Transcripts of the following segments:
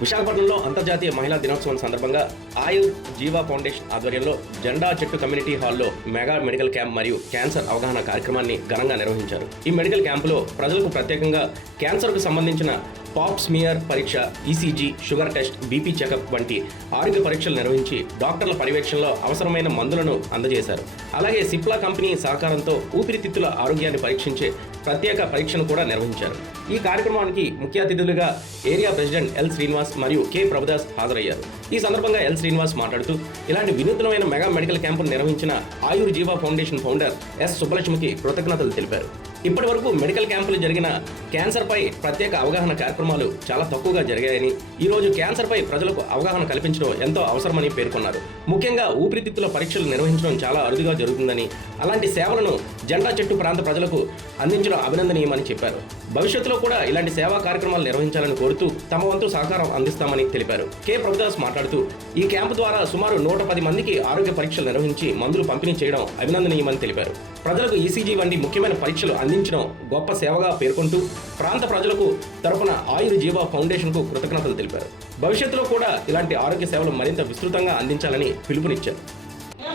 విశాఖపట్నంలో అంతర్జాతీయ మహిళా దినోత్సవం సందర్భంగా ఆయుర్ జీవా ఫౌండేషన్ ఆధ్వర్యంలో జెండా చెట్టు కమ్యూనిటీ హాల్లో మెగా మెడికల్ క్యాంప్ మరియు క్యాన్సర్ అవగాహన కార్యక్రమాన్ని ఘనంగా నిర్వహించారు. ఈ మెడికల్ క్యాంపులో ప్రజలకు ప్రత్యేకంగా క్యాన్సర్కు సంబంధించిన పాప్ స్మియర్ పరీక్ష, ECG, sugar test, BP checkup వంటి ఆరోగ్య పరీక్షలు నిర్వహించి డాక్టర్ల పర్యవేక్షణలో అవసరమైన మందులను అందజేశారు. అలాగే సిప్లా కంపెనీ సహకారంతో ఊపిరితిత్తుల ఆరోగ్యాన్ని పరీక్షించే ప్రత్యేక పరీక్షను కూడా నిర్వహించారు. ఈ కార్యక్రమానికి ముఖ్య అతిథులుగా ఏరియా ప్రెసిడెంట్ ఎల్ శ్రీనివాస్ మరియు కె ప్రభుదాస్ హాజరయ్యారు. ఈ సందర్భంగా ఎల్ శ్రీనివాస్ మాట్లాడుతూ ఇలాంటి వినూత్నమైన మెగా మెడికల్ క్యాంపును నిర్వహించిన ఆయుర్ జీవా ఫౌండేషన్ ఫౌండర్ ఎస్ సుబ్బలక్ష్మికి కృతజ్ఞతలు తెలిపారు. ఇప్పటి వరకు మెడికల్ క్యాంపులు జరిగిన క్యాన్సర్పై ప్రత్యేక అవగాహన కార్యక్రమాలు చాలా తక్కువగా జరిగాయని, ఈరోజు క్యాన్సర్పై ప్రజలకు అవగాహన కల్పించడం ఎంతో అవసరమని పేర్కొన్నారు. ముఖ్యంగా ఊపిరితిత్తుల పరీక్షలు నిర్వహించడం చాలా అరుదుగా జరుగుతుందని, అలాంటి సేవలను జెండా చెట్టు ప్రాంత ప్రజలకు అందించడం అభినందనీయమని చెప్పారు. భవిష్యత్తులో కూడా ఇలాంటి సేవా కార్యక్రమాలు నిర్వహించాలని కోరుతూ తమ వంతు సహకారం అందిస్తామని తెలిపారు. కె ప్రభుదాస్ మాట్లాడుతూ ఈ క్యాంపు ద్వారా సుమారు 110 మందికి ఆరోగ్య పరీక్షలు నిర్వహించి మందులు పంపిణీ చేయడం అభినందనీయమని తెలిపారు. ప్రజలకు ఈసీజీ వంటి ముఖ్యమైన పరీక్షలు అందించడం గొప్ప సేవగా పేర్కొంటూ ప్రాంత ప్రజలకు తరపున ఆయుర్ జీవా ఫౌండేషన్కు కృతజ్ఞతలు తెలిపారు. భవిష్యత్తులో కూడా ఇలాంటి ఆరోగ్య సేవలు మరింత విస్తృతంగా అందించాలని పిలుపునిచ్చారు.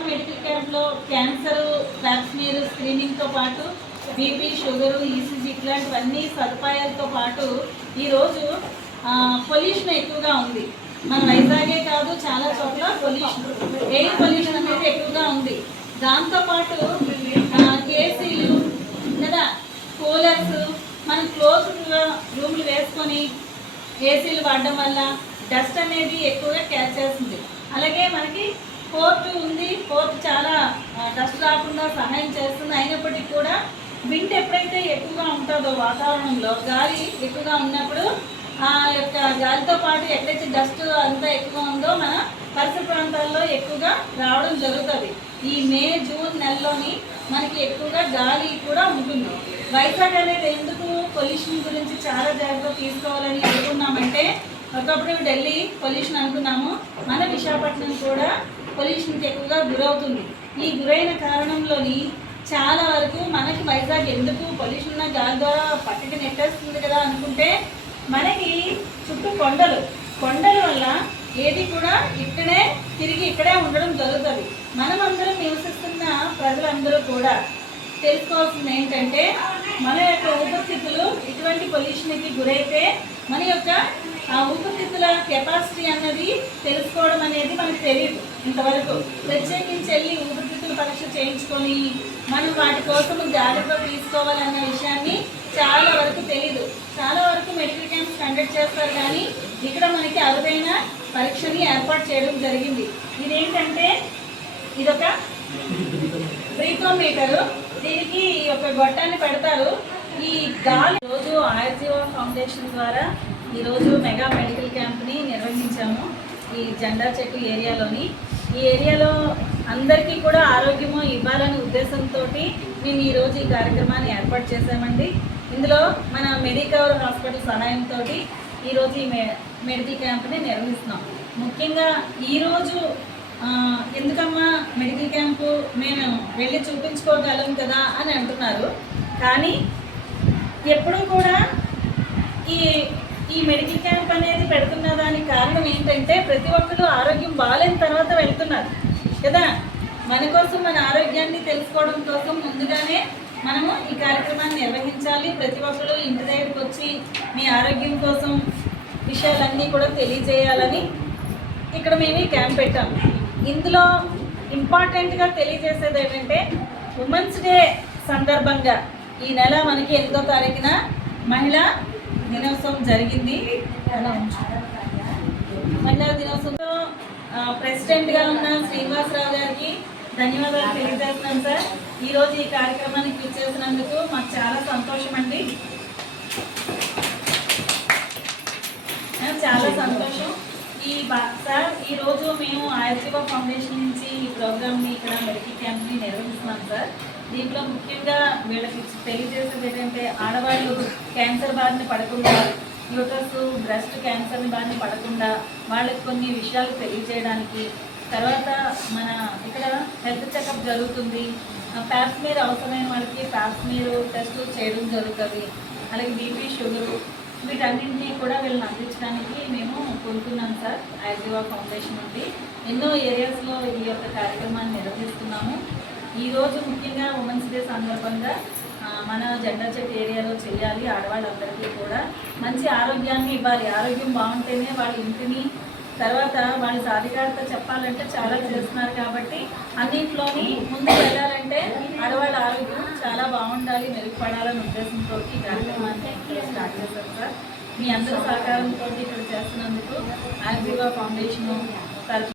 మెడికల్ క్యాంప్లో క్యాన్సర్ వ్యాక్సిన్ స్క్రీనింగ్తో పాటు బీపీ, షుగరు, ఈసీజీ ఇట్లాంటివన్నీ సదుపాయాలతో పాటు ఈరోజు పొల్యూషన్ ఎక్కువగా ఉంది. మన వైజాగే కాదు, చాలా చోట్ల పొల్యూషన్, ఎయిర్ పొల్యూషన్ అనేది ఎక్కువగా ఉంది. దాంతోపాటు ఏసీలు లేదా కూలర్స్, మనం క్లోజ్డ్గా రూమ్లు వేసుకొని ఏసీలు వాడడం వల్ల డస్ట్ అనేది ఎక్కువగా క్యాచ్ చేస్తుంది. అలాగే మనకి కోర్టు ఉంది, కోర్టు చాలా డస్ట్ రాకుండా సహాయం చేస్తుంది. అయినప్పటికీ కూడా విండ్ ఎప్పుడైతే ఎక్కువగా ఉంటుందో వాతావరణంలో, గాలి ఎక్కువగా ఉన్నప్పుడు ఆ యొక్క గాలితో పాటు ఎక్కడైతే డస్ట్ అంతా ఎక్కువ ఉందో మన పరిసర ప్రాంతాల్లో ఎక్కువగా రావడం జరుగుతుంది. ఈ మే, జూన్ నెలలోని మనకి ఎక్కువగా గాలి కూడా ఉంటుంది. వైజాగ్ అనేది ఎందుకు పొల్యూషన్ గురించి చాలా జాగ్రత్త తీసుకోవాలని అనుకున్నామంటే, ఒకప్పుడు ఢిల్లీ పొల్యూషన్ అనుకున్నాము, మన విశాఖపట్నం కూడా పొల్యూషన్కి ఎక్కువగా గురవుతుంది. ఈ గురైన కారణంలోని చాలా వరకు మనకి వైజాగ్ ఎందుకు పొల్యూషన్ ఉన్న గాలి ద్వారా పక్కకి నెట్టేస్తుంది కదా అనుకుంటే, మనకి చుట్టూ కొండల వల్ల ఏది కూడా ఇక్కడే ఉండడం జరుగుతుంది. మనమందరం నివసిస్తున్న ప్రజలందరూ కూడా తెలుసుకోవాల్సింది ఏంటంటే, మన యొక్క ఊపిరితిత్తులు ఇటువంటి పొల్యూషన్కి గురైతే మన యొక్క ఆ ఊపిరితిత్తుల కెపాసిటీ అన్నది తెలుసుకోవడం అనేది మనకు తెలియదు ఇంతవరకు. ప్రత్యేకించి వెళ్ళి ఊపిరితిత్తుల పరీక్ష చేయించుకొని మనం వాటి కోసం జాగ్రత్త తీసుకోవాలన్న విషయాన్ని చాలా వరకు తెలీదు. చాలా వరకు మెడికల్ క్యాంప్స్ కండక్ట్ చేస్తారు, కానీ ఇక్కడ మనకి అరుదైన పరీక్షని ఏర్పాటు చేయడం జరిగింది. ఇదేంటంటే ఇదొక బ్రీథోమీటరు. దీనికి ఈ యొక్క గొట్టాన్ని పెడతారు. ఈ గాలి రోజు ఆయుర్ జీవా ఫౌండేషన్ ద్వారా ఈరోజు మెగా మెడికల్ క్యాంప్ని నిర్వహించాము ఈ జెండా చెట్టు ఏరియాలోని. ఈ ఏరియాలో అందరికీ కూడా ఆరోగ్యము ఇవ్వాలనే ఉద్దేశంతో మేము ఈరోజు ఈ కార్యక్రమాన్ని ఏర్పాటు చేశామండి. ఇందులో మన మెడికవర్ హాస్పిటల్ సహాయంతో ఈరోజు ఈ మెడికల్ క్యాంప్ని నిర్వహిస్తున్నాం. ముఖ్యంగా ఈరోజు ఎందుకమ్మా మెడికల్ క్యాంపు మేము వెళ్ళి చూపించుకోగలం కదా అని అంటున్నారు, కానీ ఎప్పుడూ కూడా ఈ మెడికల్ క్యాంప్ అనేది పెడుతున్న దానికి కారణం ఏంటంటే, ప్రతి ఒక్కరు ఆరోగ్యం బాగాలేని తర్వాత వెళ్తున్నారు కదా. మన కోసం, మన ఆరోగ్యాన్ని తెలుసుకోవడం కోసం ముందుగానే మనము ఈ కార్యక్రమాన్ని నిర్వహించాలి. ప్రతి ఒక్కరు ఇంటి దగ్గరికి వచ్చి మీ ఆరోగ్యం కోసం విషయాలన్నీ కూడా తెలియజేయాలని ఇక్కడ మేము ఈ క్యాంప్ పెట్టాము. ఇందులో ఇంపార్టెంట్గా తెలియజేసేది ఏంటంటే, ఉమెన్స్ డే సందర్భంగా ఈ నెల మనకి 8వ తారీఖున మహిళా దినోత్సవం జరిగింది. మహిళా దినోత్సవంలో ప్రెసిడెంట్గా ఉన్న శ్రీనివాసరావు గారికి ధన్యవాదాలు తెలియజేస్తున్నాను సార్. ఈరోజు ఈ కార్యక్రమానికి పిలిచేసినందుకు మాకు చాలా సంతోషం అండి, చాలా సంతోషం. సార్ ఈరోజు మేము ఆయుర్ జీవా ఫౌండేషన్ నుంచి ఈ ప్రోగ్రామ్ని ఇక్కడ మెడికల్ క్యాంప్ని నిర్వహిస్తున్నాం సార్. దీంట్లో ముఖ్యంగా వీళ్ళకి తెలియజేసేది ఏంటంటే, ఆడవాళ్ళు క్యాన్సర్ బారిన పడకుండా, యూటర్స్, బ్రెస్ట్ క్యాన్సర్ని బారిన పడకుండా వాళ్ళకి కొన్ని విషయాలు తెలియజేయడానికి, తర్వాత మన ఇక్కడ హెల్త్ చెకప్ జరుగుతుంది. ప్యాప్స్మీర్ అవసరమైన వాళ్ళకి ప్యాప్స్మీర్ టెస్ట్ చేయడం జరుగుతుంది. అలాగే బీపీ, షుగరు, వీటన్నింటినీ కూడా వీళ్ళని అందించడానికి మేము కోరుకున్నాం సార్. ఆయుర్వేద ఫౌండేషన్ నుండి ఎన్నో ఏరియాస్లో ఈ యొక్క కార్యక్రమాన్ని నిర్వహిస్తున్నాము. ఈరోజు ముఖ్యంగా ఉమెన్స్ డే సందర్భంగా మన జెండా చెట్టు ఏరియాలో చేయాలి. ఆడవాళ్ళందరికీ కూడా మంచి ఆరోగ్యాన్ని ఇవ్వాలి. ఆరోగ్యం బాగుంటేనే వాళ్ళ ఇంటిని తర్వాత వాళ్ళ సాధికారత చెప్పాలంటే చాలా చేస్తున్నారు కాబట్టి అన్నింటిలోని ముందుకు వెళ్ళాలంటే ఆడవాళ్ళ ఆరోగ్యం చాలా బాగుండాలి, మెరుగుపడాలనే ఉద్దేశంతో ఈ కార్యక్రమాన్ని స్టార్ట్ చేశారు సార్. మీ అందరి సహకారంతో ఇక్కడ చేస్తున్నందుకు ఆయుర్వేద ఫౌండేషన్ తరఫున